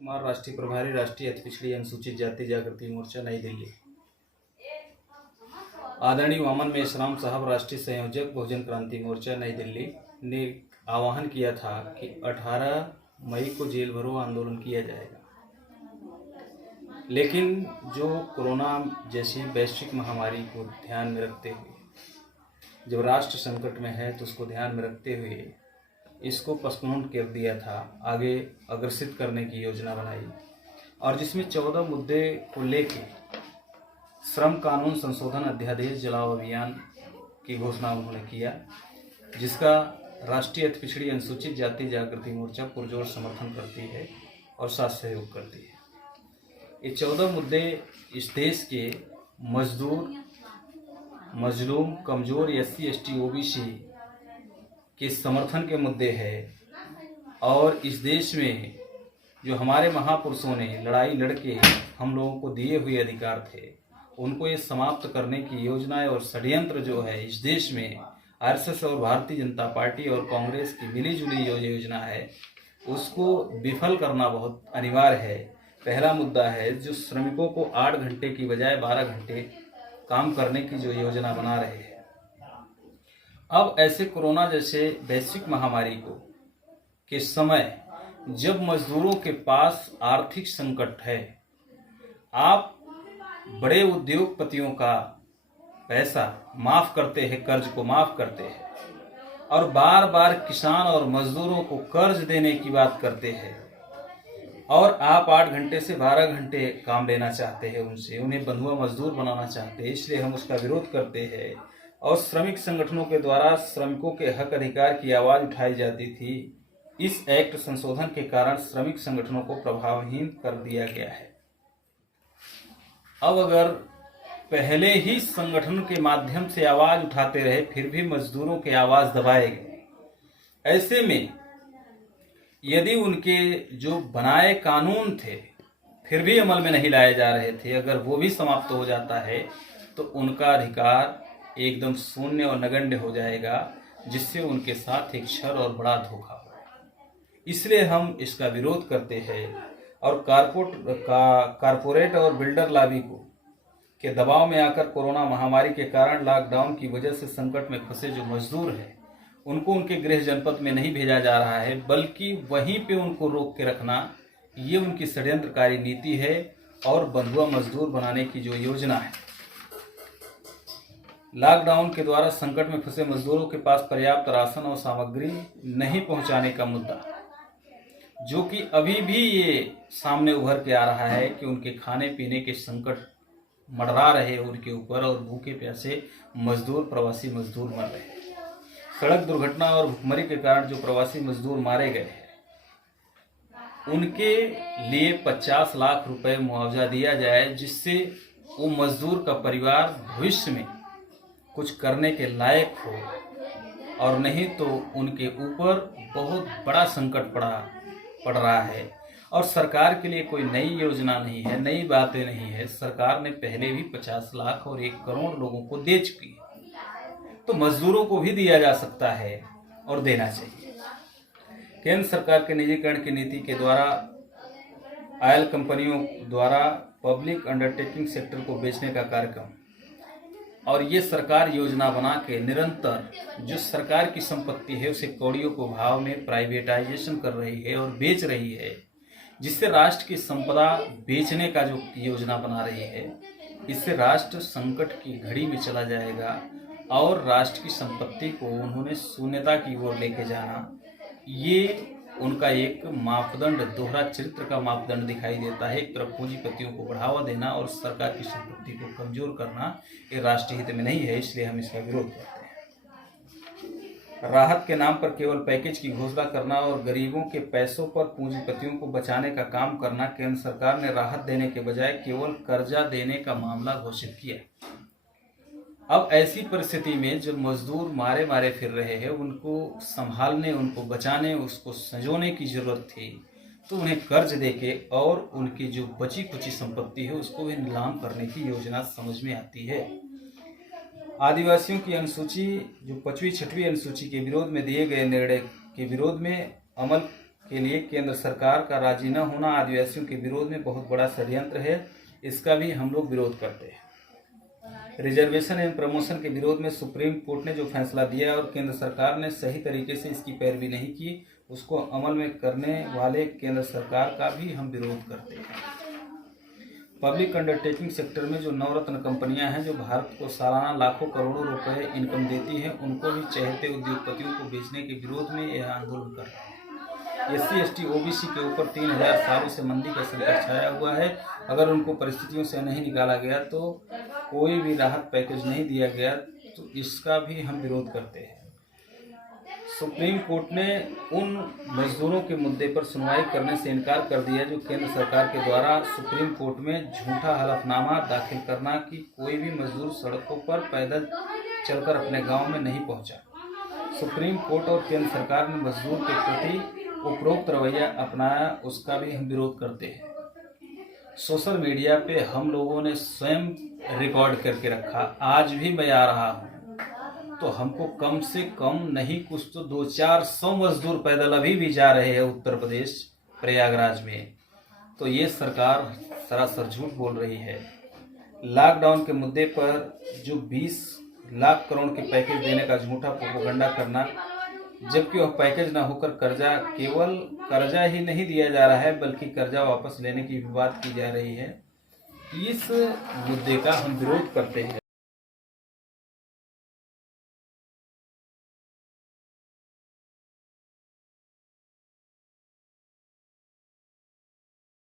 कुमार, राष्ट्रीय प्रभारी, राष्ट्रीय अति पिछड़ी अनुसूचित जाति जागृति मोर्चा, नई दिल्ली। आदरणीय वामन मेश्राम साहब, राष्ट्रीय संयोजक बहुजन क्रांति मोर्चा, नई दिल्ली, ने आह्वान किया था कि 18 मई को जेल भरो आंदोलन किया जाएगा। लेकिन जो कोरोना जैसी वैश्विक महामारी को ध्यान में रखते हुए, जब राष्ट्र संकट में है तो उसको ध्यान में रखते हुए इसको पोस्टपोन कर दिया था, आगे अग्रसित करने की योजना बनाई, और जिसमें 14 मुद्दे को लेके श्रम कानून संशोधन अध्यादेश जलाओ अभियान की घोषणा उन्होंने किया, जिसका राष्ट्रीय अति पिछड़ी अनुसूचित जाति जागृति मोर्चा पुरजोर समर्थन करती है और साथ सहयोग करती है। ये 14 मुद्दे इस देश के मजदूर, मजलूम, कमजोर, SC, ST, OBC के समर्थन के मुद्दे हैं। और इस देश में जो हमारे महापुरुषों ने लड़ाई लड़के हम लोगों को दिए हुए अधिकार थे, उनको ये समाप्त करने की योजना और षड्यंत्र जो है इस देश में RSS और भारतीय जनता पार्टी और कांग्रेस की मिलीजुली जो योजना है उसको विफल करना बहुत अनिवार्य है। पहला मुद्दा है जो श्रमिकों को 8 घंटे की बजाय 12 घंटे काम करने की जो योजना बना रहे हैं। अब ऐसे कोरोना जैसे वैश्विक महामारी के समय जब मजदूरों के पास आर्थिक संकट है, आप बड़े उद्योगपतियों का पैसा माफ करते हैं, कर्ज को माफ करते हैं, और बार बार किसान और मजदूरों को कर्ज देने की बात करते हैं, और आप 8 घंटे से 12 घंटे काम लेना चाहते हैं उनसे, उन्हें बंधुआ मजदूर बनाना चाहते हैं। इसलिए हम उसका विरोध करते हैं। और श्रमिक संगठनों के द्वारा श्रमिकों के हक अधिकार की आवाज उठाई जाती थी। इस एक्ट संशोधन के कारण श्रमिक संगठनों को प्रभावहीन कर दिया गया है। अब अगर पहले ही संगठन के माध्यम से आवाज उठाते रहे फिर भी मजदूरों की आवाज दबाए गए, ऐसे में यदि उनके जो बनाए कानून थे फिर भी अमल में नहीं लाए जा रहे थे, अगर वो भी समाप्त हो जाता है तो उनका अधिकार एकदम शून्य और नगण्य हो जाएगा, जिससे उनके साथ एक छल और बड़ा धोखा हो। इसलिए हम इसका विरोध करते हैं और कारपोरेट और बिल्डर लॉबी के दबाव में आकर कोरोना महामारी के कारण लॉकडाउन की वजह से संकट में फंसे जो मजदूर हैं उनको उनके गृह जनपद में नहीं भेजा जा रहा है, बल्कि वहीं पे उनको रोक के रखना, ये उनकी षड्यंत्रकारी नीति है। और बंधुआ मजदूर बनाने की जो योजना है, लॉकडाउन के द्वारा संकट में फंसे मजदूरों के पास पर्याप्त राशन और सामग्री नहीं पहुंचाने का मुद्दा, जो कि अभी भी ये सामने उभर के आ रहा है कि उनके खाने पीने के संकट मंडरा रहे उनके ऊपर, और भूखे प्यासे मजदूर, प्रवासी मजदूर मर रहे हैं। सड़क दुर्घटना और भुखमरी के कारण जो प्रवासी मजदूर मारे गए उनके लिए 50 लाख रुपए मुआवजा दिया जाए, जिससे वो मजदूर का परिवार भविष्य में कुछ करने के लायक हो, और नहीं तो उनके ऊपर बहुत बड़ा संकट पड़ रहा है। और सरकार के लिए कोई नई योजना नहीं है, नई बातें नहीं है। सरकार ने पहले भी 50 लाख और 1 करोड़ लोगों को दे चुकी है, तो मजदूरों को भी दिया जा सकता है और देना चाहिए। केंद्र सरकार के निजीकरण की नीति के द्वारा ऑयल कंपनियों द्वारा पब्लिक अंडरटेकिंग सेक्टर को बेचने का कार्यक्रम, और ये सरकार योजना बना के निरंतर जो सरकार की संपत्ति है उसे कौड़ियों को भाव में प्राइवेटाइजेशन कर रही है और बेच रही है, जिससे राष्ट्र की संपदा बेचने का जो योजना बना रही है, इससे राष्ट्र संकट की घड़ी में चला जाएगा। और राष्ट्र की संपत्ति को उन्होंने शून्यता की ओर लेके जाना, ये उनका एक मापदंड, दोहरा चरित्र का मापदंड दिखाई देता है। एक तरफ पूंजीपतियों को बढ़ावा देना और सरकार की संपत्ति को कमजोर करना, ये राष्ट्रीय हित में नहीं है। इसलिए हम इसका विरोध करते हैं। राहत के नाम पर केवल पैकेज की घोषणा करना और गरीबों के पैसों पर पूंजीपतियों को बचाने का काम करना, केंद्र सरकार ने राहत देने के बजाय केवल कर्जा देने का मामला घोषित किया। अब ऐसी परिस्थिति में जो मजदूर मारे फिर रहे हैं, उनको संभालने, उनको बचाने, उसको संजोने की जरूरत थी, तो उन्हें कर्ज देके और उनकी जो बची कुची संपत्ति है उसको भी नीलाम करने की योजना समझ में आती है। आदिवासियों की अनुसूची जो 5वीं 6वीं अनुसूची के विरोध में दिए गए निर्णय के विरोध में अमल के लिए केंद्र सरकार का राजी न होना आदिवासियों के विरोध में बहुत बड़ा षड्यंत्र है। इसका भी हम लोग विरोध करते हैं। रिजर्वेशन एवं प्रमोशन के विरोध में सुप्रीम कोर्ट ने जो फैसला दिया और केंद्र सरकार ने सही तरीके से इसकी पैरवी नहीं की, उसको अमल में करने वाले केंद्र सरकार का भी हम विरोध करते हैं। पब्लिक अंडरटेकिंग सेक्टर में जो नवरत्न कंपनियां हैं जो भारत को सालाना लाखों करोड़ों रुपए इनकम देती हैं, उनको भी चहेते उद्योगपतियों को बेचने के विरोध में यह आंदोलन कर रहे हैं। SC ST OBC के ऊपर 3000 सालों से मंदी का संकट छाया हुआ है। अगर उनको परिस्थितियों से नहीं निकाला गया, तो कोई भी राहत पैकेज नहीं दिया गया, तो इसका भी हम विरोध करते हैं। सुप्रीम कोर्ट ने उन मजदूरों के मुद्दे पर सुनवाई करने से इनकार कर दिया जो केंद्र सरकार के द्वारा सुप्रीम कोर्ट में झूठा हलफनामा दाखिल करना कि कोई भी मजदूर सड़कों पर पैदल चलकर अपने गांव में नहीं पहुंचा। सुप्रीम कोर्ट और केंद्र सरकार ने मजदूर के प्रति उपरोक्त रवैया अपनाया, उसका भी हम विरोध करते हैं। सोशल मीडिया पे हम लोगों ने स्वयं रिकॉर्ड करके रखा, आज भी मैं आ रहा हूँ तो हमको कम से कम नहीं कुछ तो 200-400 मजदूर पैदल अभी भी जा रहे हैं उत्तर प्रदेश प्रयागराज में। तो ये सरकार सरासर झूठ बोल रही है। लॉकडाउन के मुद्दे पर जो 20 लाख करोड़ के पैकेज देने का झूठा प्रोपेगेंडा करना, जबकि वह पैकेज न होकर कर्जा, केवल कर्जा ही नहीं दिया जा रहा है बल्कि कर्जा वापस लेने की भी बात की जा रही है। इस मुद्दे का हम विरोध करते हैं।